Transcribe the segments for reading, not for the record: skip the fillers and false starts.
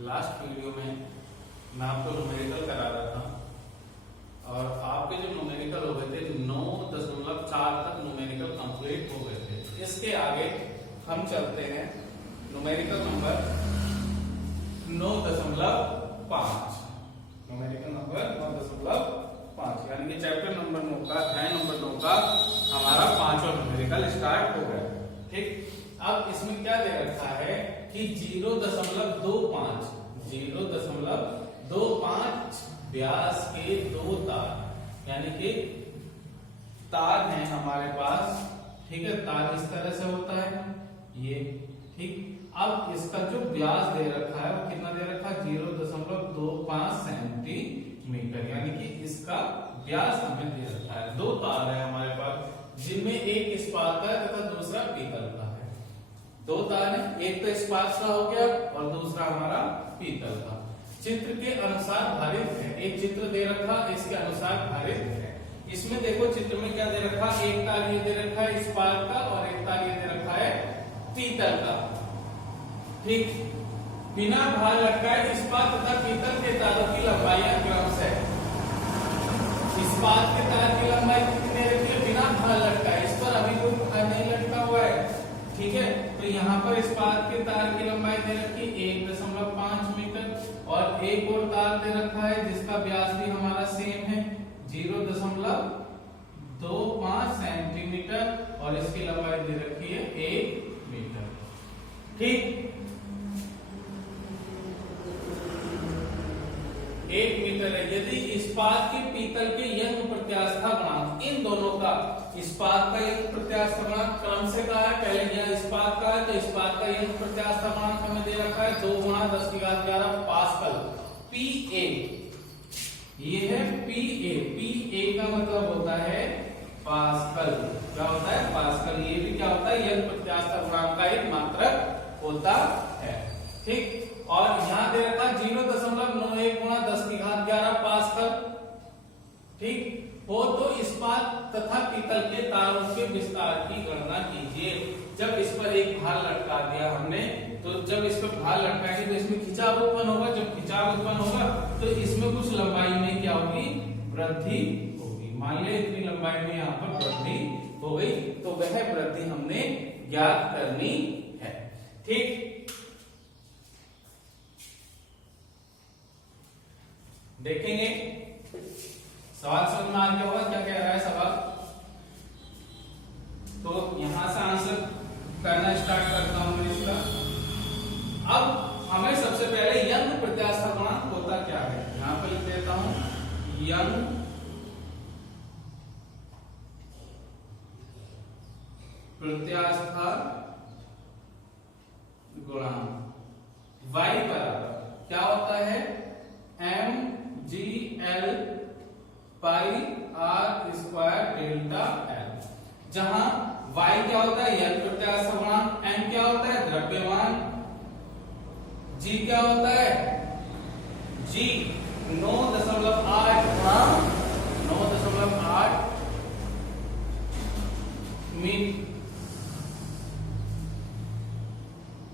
Last video में मैं आपको न्यूमेरिकल करा रहा था और आपके जो न्यूमेरिकल हो गए थे 9.4 तक न्यूमेरिकल कंप्लीट हो गए थे। इसके आगे हम चलते हैं न्यूमेरिकल नंबर 9.5। न्यूमेरिकल नंबर 9.5 यानी कि चैप्टर नंबर 9 का अध्याय नंबर 9 का हमारा 5वां न्यूमेरिकल स्टार्ट हो गया। ठीक, अब इसमें क्या दे रखा है कि 0.25 व्यास के दो तार, यानी कि तार हैं हमारे पास। ठीक है, तार इस तरह से होता है ये। ठीक, अब इसका जो व्यास दे रखा है वो कितना दे रखा है 0.25 सेंटीमीटर, यानी कि इसका व्यास हमें दे रखा है। दो तार है हमारे पास जिनमें एक इस्पात का तथा दूसरा पीतल का है। दो तार है, एक तो इस्पात का हो गया और दूसरा हमारा पीतल का। चित्र के अनुसार भारित है, एक चित्र दे रखा इसके अनुसार भारित है। इसमें देखो चित्र में क्या दे रखा, एक तार ये दे रखा है इस्पात का और एक तार ये दे रखा है पीतल का। ठीक, बिना भार लटकाए इस्पात तथा पीतल के तारों की लंबाइयां क्रमशः। इस्पात के तार की लंबाई कितनी रखी है बिना भार लटकाए, इस पर अभी कोई भार नहीं लटका हुआ है। ठीक है, तो यहाँ पर इस्पात के तार की लंबाई दे रखी 1.5 मीटर और एक और तार दे रखा है जिसका व्यास भी हमारा सेम है 0.25 सेंटीमीटर और इसकी लंबाई दे रखी है 1 मीटर। ठीक, 1 मीटर है। यदि इस्पात के पीतल के यंग प्रत्यास्था गुणांक, इन दोनों का इस्पात का यंग प्रत्यास्था गुणांक क्रम से कहा है, पहले यह इस्पात का है तो इस्पात का यंग प्रत्यास्था गुणांक हमें दे रखा है 2 × 10⁻11 पास्कल Pa। ये है Pa का मतलब होता है पास्कल। क्या होता है पास्कल। ये भी क्या होता है यंग प्रत्यास्था गुणांक का एक मात्रक होता है। ठीक, और यहां दे रखा 0.91 × 10⁻11 पास्कल। ठीक, हो तो इस्पात तथा पीतल के तारों के विस्तार की गणना कीजिए। जब इस पर एक भार लटका दिया हमने, तो जब इस पर भार लटकाएंगे तो इसमें खिंचाव उत्पन्न होगा। जब खिंचाव उत्पन्न होगा तो इसमें कुछ लंबाई में क्या होगी, वृद्धि होगी। मान लिया इतनी लंबाई में यहाँ पर वृद्धि हो गई, तो वह वृद्धि हमने ज्ञात करनी है। ठीक, देखेंगे सवाल समझ में आ गया होगा क्या कह रहा है सवाल। तो यहां से आंसर करना स्टार्ट करता हूं मैं इसका। अब हमें सबसे पहले यंग प्रत्यास्था गुणांक होता क्या है, यहां पर लिख देता हूं यंग प्रत्यास्था गुणांक y बराबर क्या होता है mgl पाई r स्क्वायर डेल्टा l, जहां y क्या होता है यंग प्रत्यास्था गुणांक, m क्या होता है द्रव्यमान, g क्या होता है g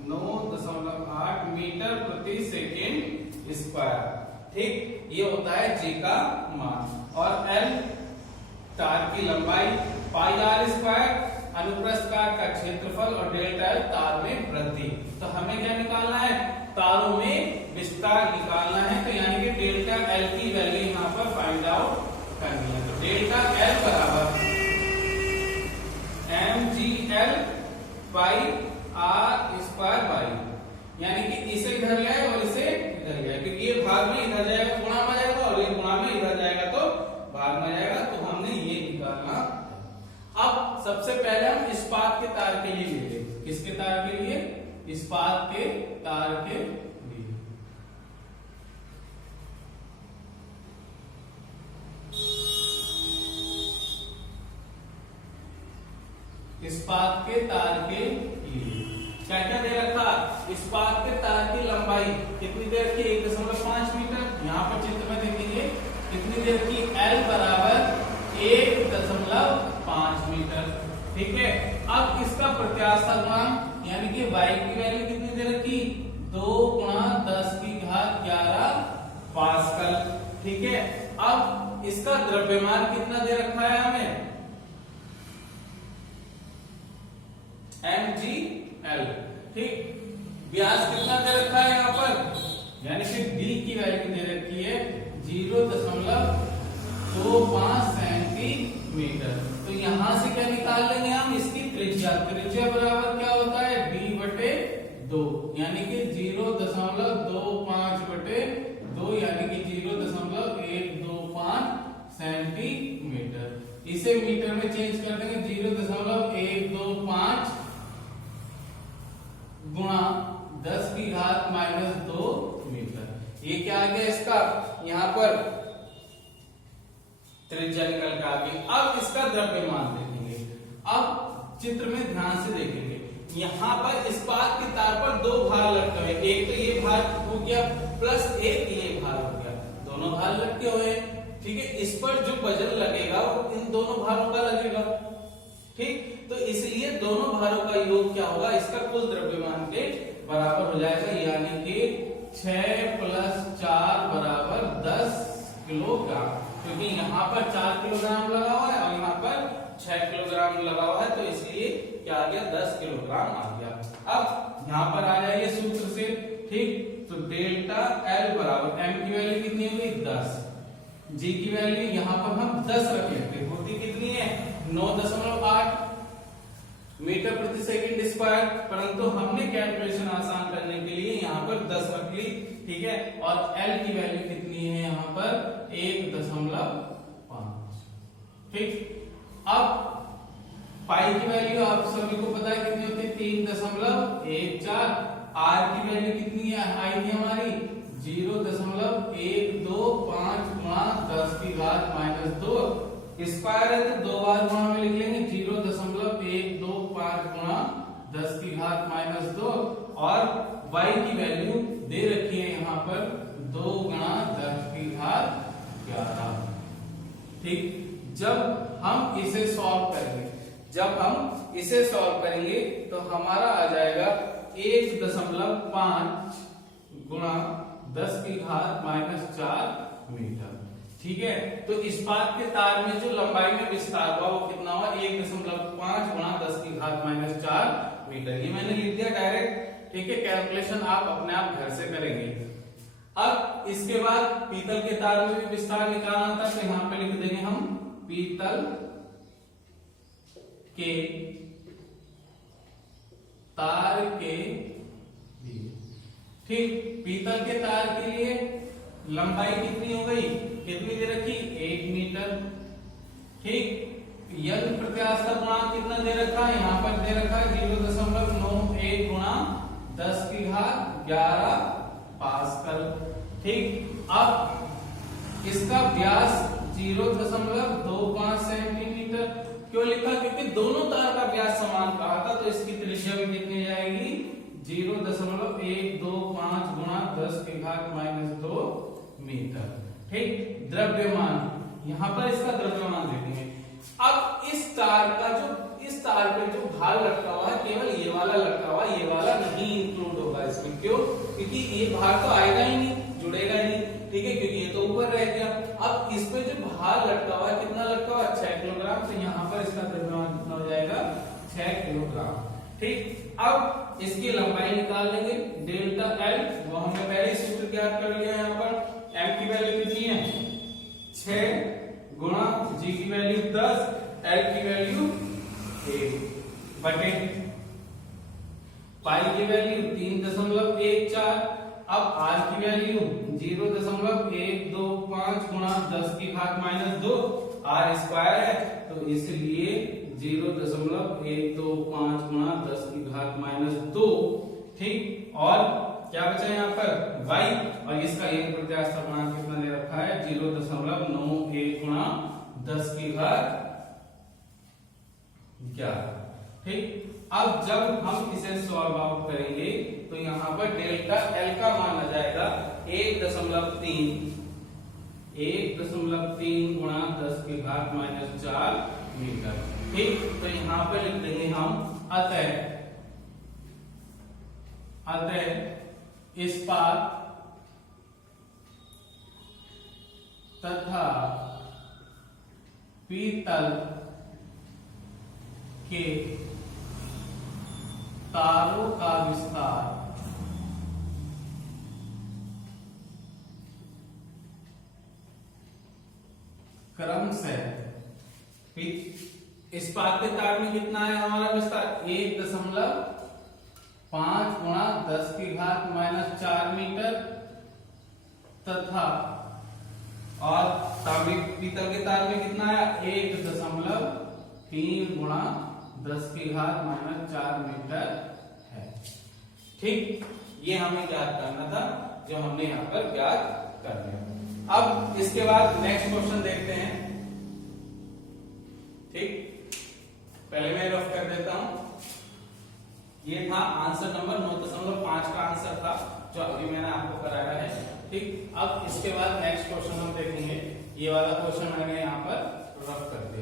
9.8 मीटर प्रति सेकेंड स्क्वायर। ठीक, ये होता है g का मान। और l तार की लंबाई, पाई r स्क्वायर अनुप्रस्थ काट का क्षेत्रफल और डेल्टा l तार में वृद्धि। तो हमें क्या निकालना है, तारों में विस्तार निकालना है। तो यानी कि डेल्टा l की वैल्यू यहाँ पर फाइंड आउट करनी है। तो डेल्टा l बराबर mgl pi r square by, यानी कि इसे इधर ले आए और इसे इधर ले आए, क्योंकि ये भाग में इधर जाएगा गुणा में जाएगा और ये गुणा में इधर जाएगा तो भाग में जाएगा। तो हमने ये निकालना। अब सबसे पहले हम इस्पात के तार के लिए ले लें। किसके तार के लिए, इस्पात के तार के लिए। इस्पात के तार के लिए क्या क्या दे रखा, इस्पात के तार की लंबाई कितनी दे रखी 1.5 मीटर। यहाँ पर चित्र में देखेंगे कितनी दे रखी L बराबर 1.5 मीटर। ठीक है, अब इसका प्रत्यास्था गुणांक यानी कि y की वैल्यू कितनी दे रखी 2 × 10⁻ ठीक, व्यास कितना दे रखा है यहाँ पर, यानी कि डी की वैल्यू दे रखी है 0.25 सेंटीमीटर। तो यहां से क्या निकाल लेंगे हम, इसकी त्रिज्या। त्रिज्या बराबर क्या होता है, d/2, यानी कि 0.25/2 यानी कि 0.125 सेंटीमीटर। इसे मीटर में चेंज कर देंगे, 0.125 गुणा 10⁻⁻2 मीटर। ये क्या आ गया इसका, यहाँ पर त्रिज्या निकल के आ गई। अब इसका द्रव्यमान देखेंगे। अब चित्र में ध्यान से देखेंगे, यहाँ पर इस्पात के तार पर दो भार लटके हुए, एक तो ये भार हो गया प्लस एक ये भार हो गया, दोनों भार लटके हुए। ठीक है, इस पर जो वजन लगेगा वो इन दोनों भारों का लगेगा। ठीक, तो इसलिए दोनों भारों का योग क्या होगा, इसका कुल द्रव्यमान के बराबर हो जाएगा, यानी कि 6 + 4 = 10 किलोग्राम। क्योंकि यहाँ पर 4 किलोग्राम लगा हुआ है और यहाँ पर 6 किलोग्राम लगा हुआ है, तो इसलिए क्या आ गया, 10 किलोग्राम आ गया। अब यहाँ पर आ जाइए सूत्र से। ठीक, तो डेल्टा L बराबर, m की वैल्यू कितनी हुई 10, g की वैल्यू यहाँ पर हम 10 रख लेते, होती कितनी है 9.8 मीटर प्रति सेकंड स्क्वायर, परंतु हमने कैलकुलेशन आसान करने के लिए यहाँ पर 10 रख ली। ठीक है, और L की वैल्यू कितनी है यहाँ पर 1.5। ठीक, अब पाई की वैल्यू आप सभी को पता है कितनी होती है, 3.14। R की वैल्यू कितनी है, आई थी हमारी 0.125 गुणा 10⁻⁻2। स्क्वायर है तो दो बार गुणा में लिख लेंगे, 0.125 गुणा 10⁻⁻2। और y की वैल्यू दे रखी है यहाँ पर 2 गुणा 10⁻11। ठीक, जब हम इसे सॉल्व करेंगे, तो हमारा आ जाएगा 1.5 गुणा 10⁻⁻4 मीटर। ठीक है, तो इस्पात के तार में जो लंबाई में विस्तार हुआ वो कितना हुआ, 1.5 गुणा 10⁻⁻4 मीटर। ये मैंने लिख दिया डायरेक्ट। ठीक है, कैलकुलेशन आप अपने आप घर से करेंगे। अब इसके बाद पीतल के तार में भी विस्तार निकालना था, तो यहाँ पे लिख देंगे हम पीतल के तार के लिए। ठीक, पीतल के तार के लिए लंबाई कितनी हो गई, कितनी दे रखी, 1 मीटर। ठीक, यंग प्रत्यास्थ गुणांक कितना दे रखा है, यहाँ पर दे रखा है 0.91 गुणा 10⁻11 पास्कल। ठीक, अब इसका व्यास 0.25 सेंटीमीटर क्यों लिखा, क्योंकि दोनों तार का व्यास समान कहा था, तो इसकी त्रिज्या भी कितनी जाएगी 0.125 गुणा 10⁻⁻2 मीटर। ठीक, द्रव्यमान, यहाँ पर इसका द्रव्यमान देखेंगे। अब इस तार पे जो भार लटका हुआ है, केवल ये वाला लटका हुआ है, ये वाला नहीं इंक्लूड होगा इसमें। क्यों, क्योंकि ये भार तो आएगा ही नहीं, जुड़ेगा ही नहीं। ठीक है, क्योंकि ये तो ऊपर रह गया। अब इस पे जो भार लटका हुआ है, कितना लटका हुआ है 6 किलोग्राम, तो यहाँ पर इसका द्रव्यमान कितना हो जाएगा 6 किलोग्राम। ठीक, अब इसकी लंबाई निकाल लेंगे, डेल्टा L, वो हमने पहले सूत्र ज्ञात कर लिया है। यहाँ पर m की वैल्यू कितनी है 6 गुणा g की वैल्यू 10, L की वैल्यू 1 बटे पाई की वैल्यू 3.14। अब r की वैल्यू 0.125 गुणा 10⁻⁻2, r स्क्वायर है, तो इसलिए 0.125 गुणा 10⁻⁻2। ठीक, और क्या बचा यहाँ पर y, और इसका यंग प्रत्यास्थ गुणांक कितना दे रखा है 0.91 गुणा 10⁻11। ठीक, अब जब हम इसे सॉल्व आउट करेंगे, तो यहाँ पर डेल्टा L का मान आ जाएगा 1.3 गुणा 10⁻⁻4 मीटर। ठीक, तो यहाँ पे लिख देंगे हम अतः इस्पात तथा पीतल के तारों का विस्तार क्रम से इस्पात के तार में कितना है हमारा विस्तार 1.5 गुणा 10 की घात -4 मीटर तथा और पीतल के तार में कितना है 1.3 गुणा 10 की घात -4 मीटर है। ठीक, ये हमें ज्ञात करना था जो हमने यहाँ पर ज्ञात कर लिया। अब इसके बाद नेक्स्ट क्वेश्चन देखते हैं। ठीक, पहले मैं रफ कर देता हूं। ये था आंसर नंबर 9.5 का आंसर था जो अभी मैंने आपको कराया है। ठीक, अब इसके बाद नेक्स्ट क्वेश्चन हम देखेंगे। ये वाला क्वेश्चन मैंने यहाँ पर रफ कर दिया।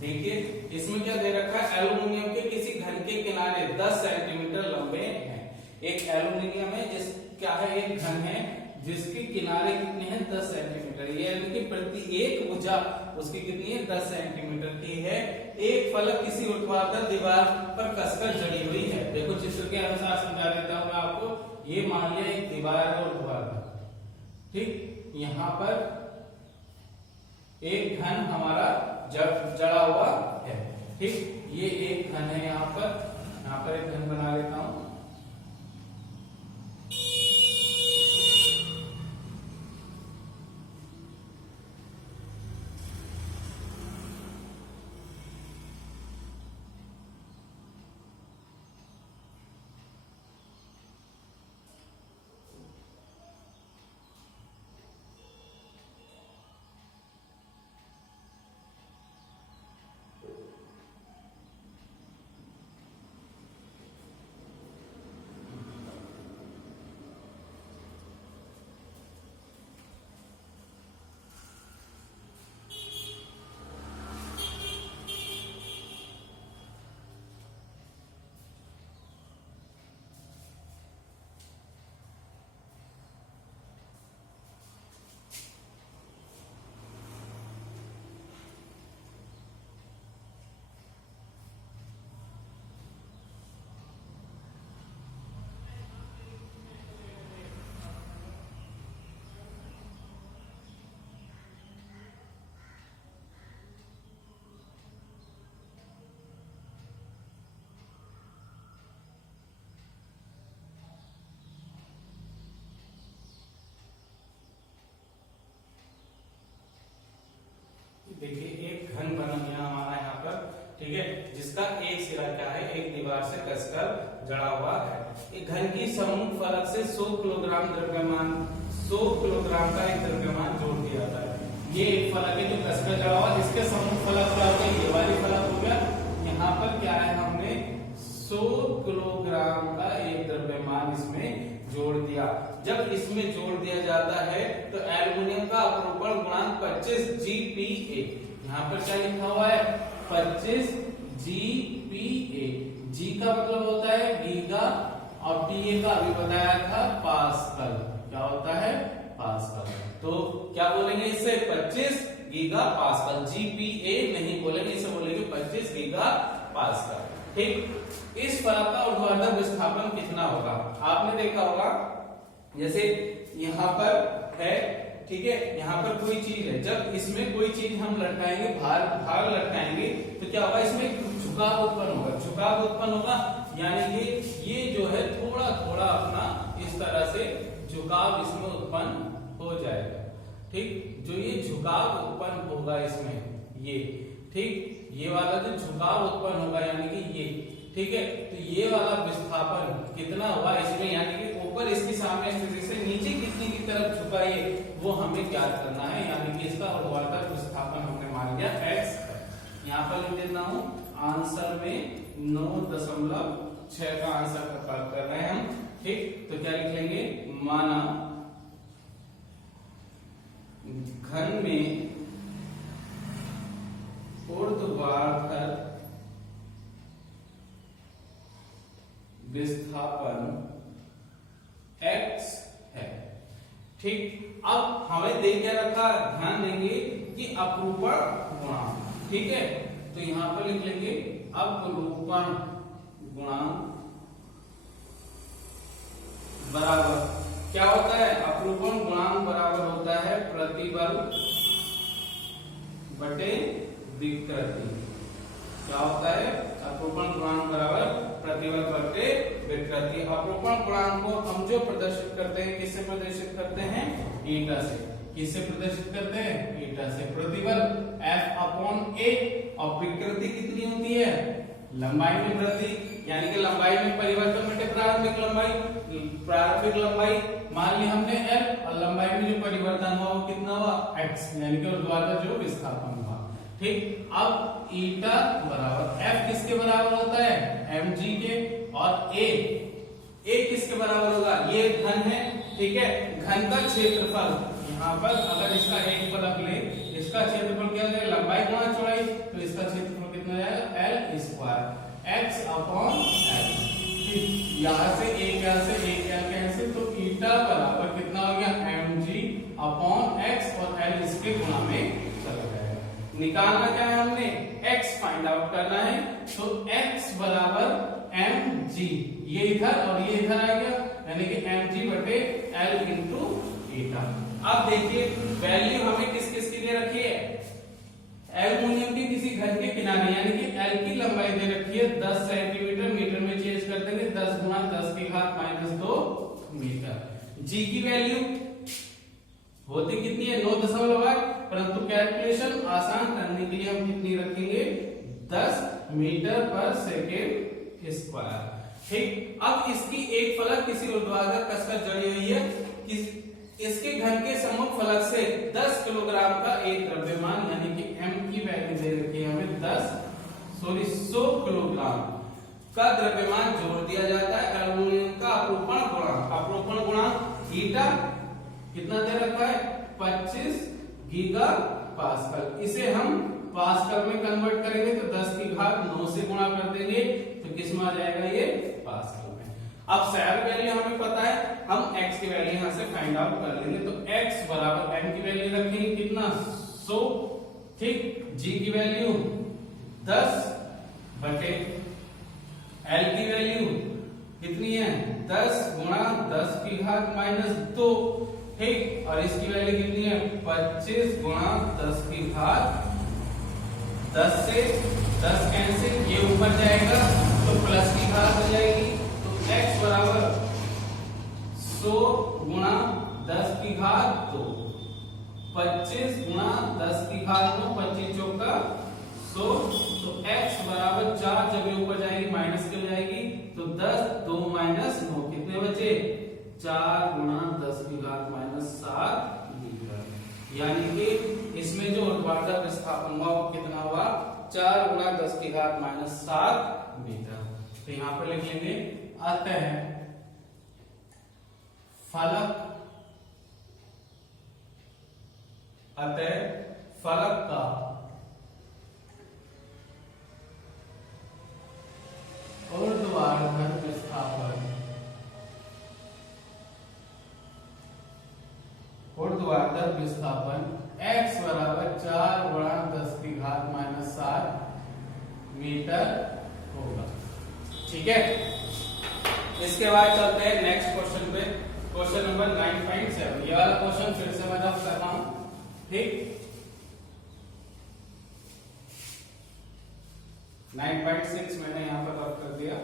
देखिए इसमें क्या दे रखा है, एल्यूमिनियम के किसी घन के किनारे 10 सेंटीमीटर लंबे हैं। एक एल्यूमिनियम है जिस क्या है एक घन है जिसके किनारे कितने हैं 10 सेंटीमीटर। ये यानी कि प्रति एक भुजा उसकी कितनी है 10 सेंटीमीटर की है। एक फलक किसी ऊर्ध्वाधर दीवार पर कसकर जड़ी हुई है। देखो चित्र के अनुसार समझा देता हूं मैं आपको। ये मान लिया एक दीवार है ऊर्ध्वाधर। ठीक, यहाँ पर एक घन हमारा जड़ा हुआ है। ठीक, ये एक घन है यहाँ पर एक घन बना लेता हूं। देखिए एक घन बन गया हमारा यहाँ पर। ठीक है, जिसका एक सिरा क्या है एक दीवार से कसकर जड़ा हुआ है। एक घन की सम्मुख फलक से 100 किलोग्राम का एक द्रव्यमान जोड़ दिया जाता है। ये एक फलक है जो कसकर जड़ा हुआ, इसके सम्मुख फलक क्या होता है ये वाली फलक हो गया। यहाँ पर क्या है हमने 100 किलोग्राम का एक द्रव्यमान इसमें जोड़ दिया। जब इसमें जोड़ दिया जाता है तो एल्युमिनियम का अपरूपण गुणांक 25 GPa। यहाँ पर क्या लिखा हुआ है 25 GPa। G का मतलब होता है गीगा और PA का अभी बताया था पास्कल। क्या होता है पास्कल। तो क्या बोलेंगे इससे 25 गीगा पास्कल। GPa नहीं बोलेंगे, इसे बोलेंगे 25 गीगा पास्कल। ठीक, इस फलक का ऊर्ध्वाधर विस्थापन कितना होगा आपने देखा होगा। जैसे यहाँ पर है, ठीक है, यहाँ पर कोई चीज है, जब इसमें कोई चीज हम लटकाएंगे भार लटकाएंगे तो क्या होगा इसमें झुकाव उत्पन्न होगा। यानी कि ये जो है थोड़ा थोड़ा अपना इस तरह से झुकाव इसमें उत्पन्न हो जाएगा। ठीक, जो ये झुकाव उत्पन्न होगा इसमें ये, ठीक, ये वाला जो झुकाव उत्पन्न होगा यानी कि ये, ठीक है, तो ये वाला विस्थापन कितना हुआ इसमें, यानी कि ऊपर इसकी सामने स्थिति से नीचे कितनी की तरफ झुका है वो हमें ज्ञात करना है। यानी कि इसका ऊर्ध्वाधर विस्थापन हमने मान लिया x है। यहाँ पर लिख देता हूं आंसर में 9.6 का आंसर कर रहे हैं हम। ठीक, तो क्या लिखेंगे माना घन में ऊर्ध्वाधर विस्थापन x है। ठीक, अब हमें दे क्या रखा, ध्यान देंगे कि अपरूपण गुणांक। ठीक है, तो यहां पर लिख लेंगे अपरूपण गुणांक बराबर क्या होता है, अपरूपण गुणांक बराबर होता है प्रतिबल बटे विकृति। क्या होता है, अपरूपण गुणांक बराबर प्रतिबल बटे विकृति। अपरूपण गुणांक को हम जो प्रदर्शित करते हैं, किससे प्रदर्शित करते हैं, ईटा से। किससे प्रदर्शित करते हैं, ईटा से। प्रतिबल F/A और विकृति कितनी होती है, लंबाई में वृद्धि, यानी कि लंबाई में परिवर्तन बटे प्रारंभिक लंबाई। प्रारंभिक लंबाई मान ली हमने L और लंबाई में जो परिवर्तन हुआ वो कितना हुआ, x, यानी कि ऊर्ध्वाधर जो विस्थापन हुआ। ठीक, अब ईटा बराबर F किसके बराबर होता है, mg के, और A किसके बराबर होगा, ये घन है। ठीक है, घन का क्षेत्रफल, यहाँ पर अगर इसका एक फलक ले, इसका क्षेत्रफल क्या है, लंबाई गुणा चौड़ाई, तो इसका क्षेत्रफल कितना जाएगा, L स्क्वायर x/L। यहाँ से एक, यहाँ से एक, यहाँ से, तो ईटा बराबर कितना हो गया, mg/x, और L इसके गुणा में चला जाएगा। निकालना क्या है, हमने x फाइंड आउट करना है, तो x बराबर mg, ये इधर और ये इधर आ गया, यानी कि mg बटे L इंटू ईटा। अब देखिए वैल्यू हमें किस किस की दे रखी है, एल्युमिनियम के किसी घन के किनारे, यानी कि L की लंबाई दे रखी है 10 सेंटीमीटर, मीटर में चेंज कर देंगे 10 गुना 10 की घात -2 मीटर। G की वैल्यू होती कितनी है, 9.8, परंतु कैलकुलेशन आसान करने के लिए हम कितनी रखेंगे, 10 मीटर पर सेकेंड स्क्वायर। ठीक, अब इसकी एक फलक किसी ऊर्ध्वाधर कसकर जड़ी हुई है, इसके घन के सम्मुख फलक से 10 किलोग्राम का एक द्रव्यमान, यानी कि m की वैल्यू दे रखी है हमें 100 किलोग्राम का द्रव्यमान जोड़ दिया जाता है। एल्युमिनियम का अपरूपण गुणांक, अपरूपण गुणांक ईटा कितना दे रखा है, 25 गीगापास्कल। इसे हम पास्कल में कन्वर्ट करेंगे तो 10 की घात 9 से गुणा कर देंगे, तो किस में आ जाएगा, ये पास्कल में। अब सैर वैल्यू हमें पता है, हम x की वैल्यू यहां से फाइंड आउट कर लेंगे, तो x बराबर m की वैल्यू रखेंगे कितना, 100। ठीक, g की वैल्यू 10 बटे L की वैल्यू कितनी है, 10 गुणा 10 की घात -2। ठीक, और इसकी वैल्यू कितनी है, 25 गुणा 10 की घात 10 से 10 कैंसिल, ये ऊपर जाएगा तो प्लस की घात हो जाएगी, तो x बराबर 100 गुणा 10 की घात 2, 25 गुणा 10 की घात 2, 25 चौका 100, तो x बराबर 4, जब ये ऊपर जाएगी माइनस की हो जाएगी, तो 10 2 -9 कितने बचे, 4 गुणा 10 की घात -7 मीटर। यानी कि इसमें जो ऊर्ध्वाधर विस्थापन हुआ वो कितना हुआ, 4 गुणा 10 की घात -7 मीटर। तो यहां पर लिख लेंगे, अतः फलक का ऊर्ध्वाधर विस्थापन x बराबर 4 गुणा 10 की घात -7 मीटर होगा। ठीक है, इसके बाद चलते हैं नेक्स्ट क्वेश्चन पे, क्वेश्चन नंबर 9.7। ये वाला क्वेश्चन फिर से मैं रफ कर रहा हूं। ठीक, 9.6 मैंने यहां पर रफ कर दिया।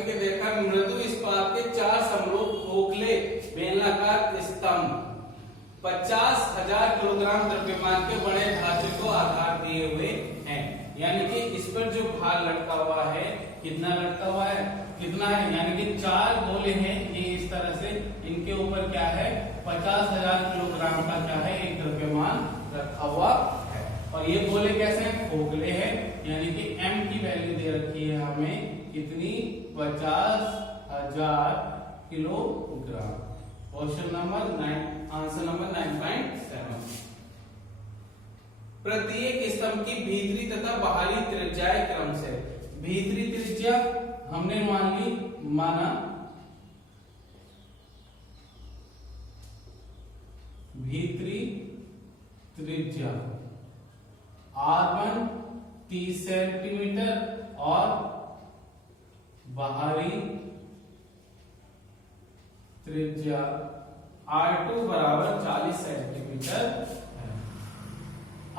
के देखा, मृदु इस्पात के 4 समरूप खोखले बेलनाकार स्तंभ 50,000 किलोग्राम द्रव्यमान के बड़े ढांचे को आधार दिए हुए हैं। यानी कि इस पर जो भार लटका हुआ है, कितना लटका हुआ है, कितना है, यानी कि 4 गोले हैं, ये इस तरह से इनके ऊपर क्या है 50,000 किलोग्राम का क्या है एक द्रव्यमान रखा हुआ है। और ये गोले कैसे हैं, खोखले हैं, यानी कि m की वैल्यू दे रखी है हमें कितनी 50,000 kilogram. Question number 9, answer number 9.7। प्रत्येक स्तंभ की भीतरी तथा बाहरी त्रिज्याएं क्रम से, भीतरी त्रिज्या हमने माना भीतरी त्रिज्या R1 30 सेंटीमीटर और बाहरी त्रिज्या R2 बराबर 40 सेंटीमीटर है।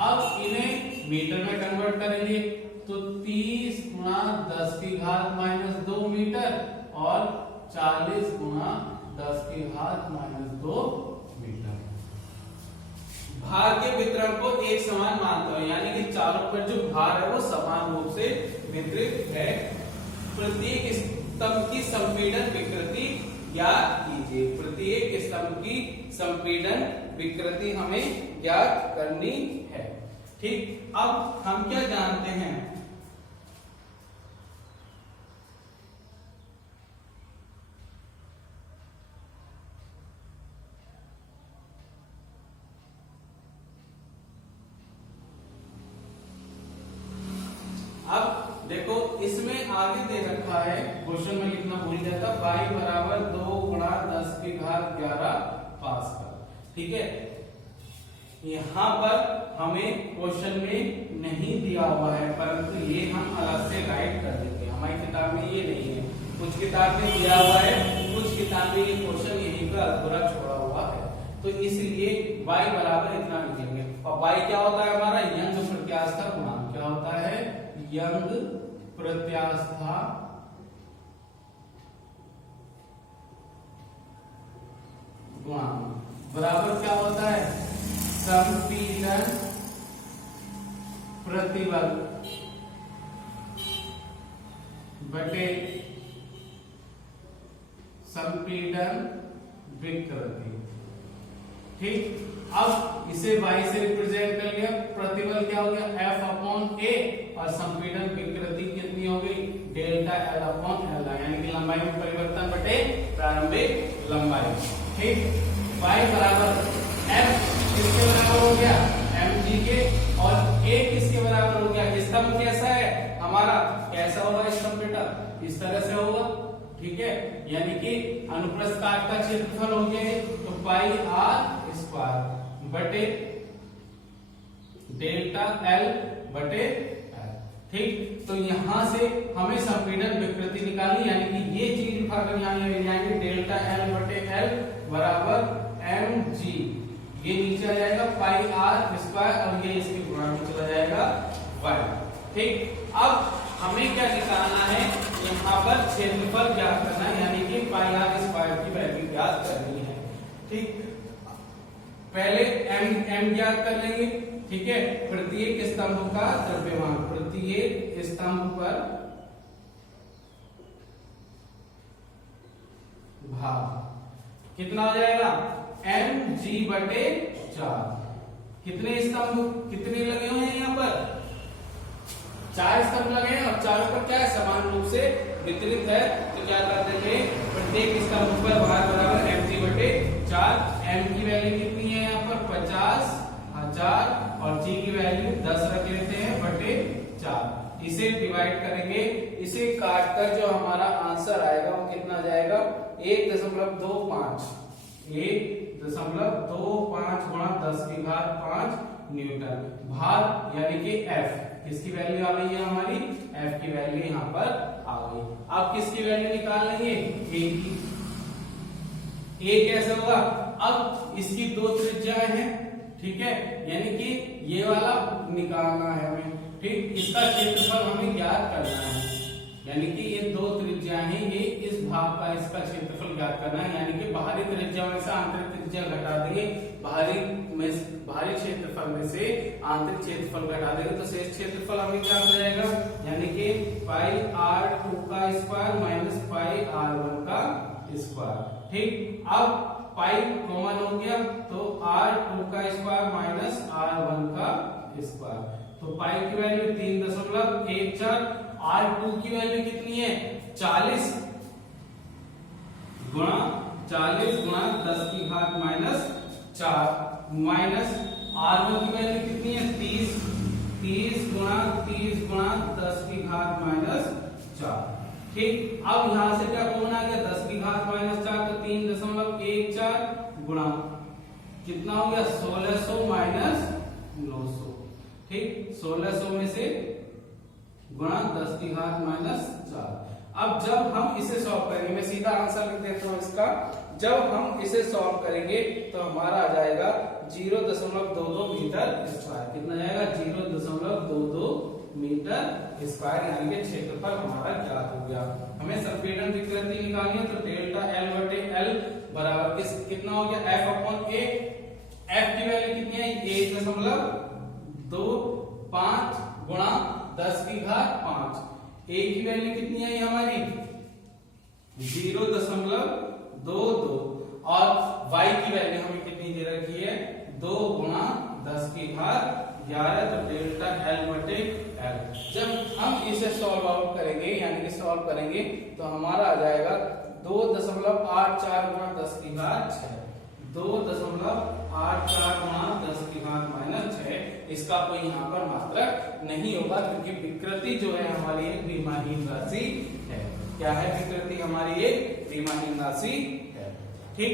अब इन्हें मीटर में कन्वर्ट करेंगे तो 30 गुणा 10 की घात माइनस 2 मीटर और 40 गुणा 10 की घात माइनस 2 मीटर। भार के वितरण को एक समान मानते हैं, यानी कि चारों पर जो भार है वो समान रूप से वितरित है। प्रत्येक स्तंभ की संपीड़न विकृति ज्ञात कीजिए। प्रत्येक स्तंभ की संपीड़न विकृति हमें ज्ञात करनी है। ठीक, अब हम क्या जानते हैं, अब देखो इसमें आगे दे रखा है, क्वेश्चन में लिखना भूल गया था, y बराबर 2 गुणा 10 की घात 11 पास्कल। ठीक है, यहाँ पर हमें क्वेश्चन में नहीं दिया हुआ है, परंतु ये हम अलग से राइट कर देंगे। हमारी किताब में ये नहीं है, कुछ किताब में दिया हुआ है, कुछ किताब में ये क्वेश्चन यहीं पर अधूरा छोड़ा हुआ है, तो इसलिए y बराबर इतना लिखेंगे। और y क्या होता है हमारा, यंग प्रत्यास्था गुणांक। क्या होता है, यंग प्रत्यास्था गुणांक बराबर क्या होता है, संपीड़न प्रतिबल बटे संपीड़न विकृति। ठीक, अब इसे y से रिप्रेजेंट कर लिया, प्रतिबल क्या हो गया F/A और संपीड़न विकृति कितनी हो गई डेल्टा L/L, यानी कि लंबाई में परिवर्तन बटे प्रारंभिक लंबाई। ठीक, y बराबर F किसके बराबर हो गया, mg के, और A किसके बराबर हो गया, स्तंभ कैसा है हमारा, कैसा होगा स्तंभ बेटा, इस तरह से होगा। ठीक है, यानी कि अनुप्रस्थ काट का क्षेत्रफल हो गया है तो पाई r स्क्वायर बटे डेल्टा L बटे L। ठीक, तो यहां से हमें संपीड़न विकृति निकालनी, यानी कि ये चीज उठाकर यहाँ ले जाएंगे, डेल्टा L बटे L बराबर mg, ये नीचे आ जाएगा पाई r स्क्वायर और ये इसके गुणांक में चला जाएगा y। ठीक, अब हमें क्या निकालना है, यहाँ पर क्षेत्रफल ज्ञात करना है, यानी कि पाई r स्क्वायर की वैल्यू ज्ञात करनी है। ठीक, पहले m ज्ञात कर लेंगे। ठीक है, प्रत्येक स्तंभ का द्रव्यमान, प्रत्येक स्तंभ पर भार कितना हो जाएगा, mg बटे 4। कितने स्तंभ कितने लगे हुए हैं, यहाँ पर 4 स्तंभ लगे हैं और चारों पर क्या है समान रूप से वितरित है, तो क्या कर देंगे, प्रत्येक स्तंभ पर भार बराबर mg बटे 4। m की वैल्यू कितनी है यहाँ पर 50,000 और g की वैल्यू 10 रख लेते हैं बटे 4। इसे डिवाइड करेंगे, इसे काट कर जो हमारा आंसर आएगा वो कितना जाएगा 1.25 गुणा 10 की घात 5 न्यूटन। भार यानी कि F किसकी वैल्यू आ गई है हमारी, F की वैल्यू यहाँ पर आ गई। अब किसकी वैल्यू निकाल लेंगे, A की। A कैसे होगा, अब इसकी 2 त्रिज्याएं हैं। ठीक है, यानी कि ये वाला निकालना है हमें। ठीक, इसका क्षेत्रफल हमें ज्ञात करना है, यानी कि ये 2 त्रिज्याएं हैं, ये इस भाग का इसका क्षेत्रफल ज्ञात करना है, यानी कि बाहरी त्रिज्या में से आंतरिक त्रिज्या घटा देंगे, बाहरी क्षेत्रफल में से आंतरिक क्षेत्रफल घटा देंगे तो शेष क्षेत्रफल हमें क्या हो जाएगा, यानी कि पाई r2 का स्क्वायर माइनस पाई r1 का स्क्वायर। ठीक, अब पाई कॉमन हो गया तो r2 का स्क्वायर माइनस r1 का स्क्वायर, तो पाई की वैल्यू 3.14, r2 की वैल्यू कितनी है 40 गुणा 10 की घात माइनस 4 माइनस r1 की वैल्यू कितनी है 30 गुणा 10 की घात माइनस 4। ठीक, अब यहां से क्या कॉमन आ गया 10 की घात माइनस 4, तो 3.14 गुणा कितना हो गया 1600 माइनस 900। ठीक, 1600 में से गुणा 10 की घात माइनस 4। अब जब हम इसे सॉल्व करेंगे, मैं सीधा आंसर लिख देता हूं इसका, जब हम इसे सॉल्व करेंगे तो हमारा आ जाएगा 0.22 मीटर स्क्वायर। कितना जाएगा 0.22 मीटर स्क्वायर, यानी कि क्षेत्रफल हमारा ज्ञात हो गया। हमें संपीड़न विकृति निकालनी है, तो डेल्टा L बटे L बराबर कितना हो गया F अपॉन A। F की वैल्यू कितनी है 1.25 गुणा 10 की घात 5। A की वैल्यू कितनी है हमारी 0.22 और y की वैल्यू हमें कितनी दे रखी है 2 गुणा 10 की घात 11, तो डेल्टा L बटे L। जब हम इसे सॉल्व आउट करेंगे यानी कि सॉल्व करेंगे तो हमारा आ जाएगा 2.84 गुणा 10 की घात 6, 2.84 गुणा 10 की घात माइनस 6। इसका कोई यहाँ पर मात्रक नहीं होगा, क्योंकि विकृति जो है हमारी एक रीमाहीन राशि है। क्या है विकृति हमारी एक रीमाहीन राशि है। ठीक,